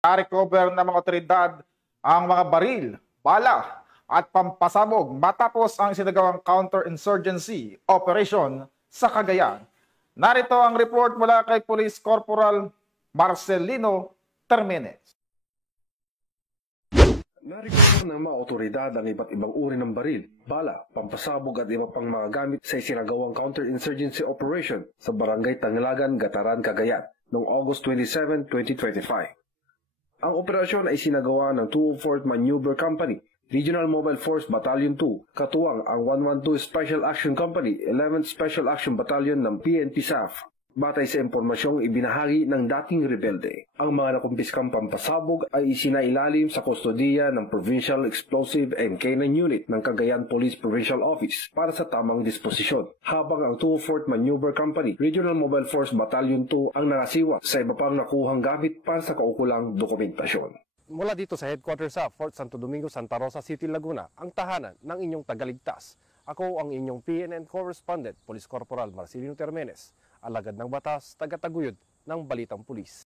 Na-recover ng mga otoridad ang mga baril, bala at pampasabog matapos ang isinagawang counter-insurgency operation sa Cagayan. Narito ang report mula kay Police Corporal Marcelino Termenes. Na-recover ng mga otoridad ang iba't ibang uri ng baril, bala, pampasabog at iba pang mga gamit sa isinagawang counter-insurgency operation sa Barangay Tanglagan, Gataran, Cagayan noong August 27, 2025. Ang operasyon ay sinagawa ng 204th Maneuver Company, Regional Mobile Force Battalion 2, katuwang ang 112 Special Action Company, 11th Special Action Battalion ng PNP SAF. Batay sa impormasyong ibinahagi ng dating rebelde, ang mga nakumpiskang pampasabog ay isinailalim sa kustodiya ng Provincial Explosive and K9 Unit ng Cagayan Police Provincial Office para sa tamang disposisyon, habang ang 204th Maneuver Company, Regional Mobile Force Battalion 2 ang nakasiwa sa iba pang nakuhang gamit para sa kaukulang dokumentasyon. Mula dito sa headquarters sa Fort Santo Domingo, Santa Rosa City, Laguna, ang tahanan ng inyong tagaligtas. Ako ang inyong PNN correspondent, Police Corporal Marcelino Termenes, alagad ng batas, tagataguyod ng Balitang Pulis.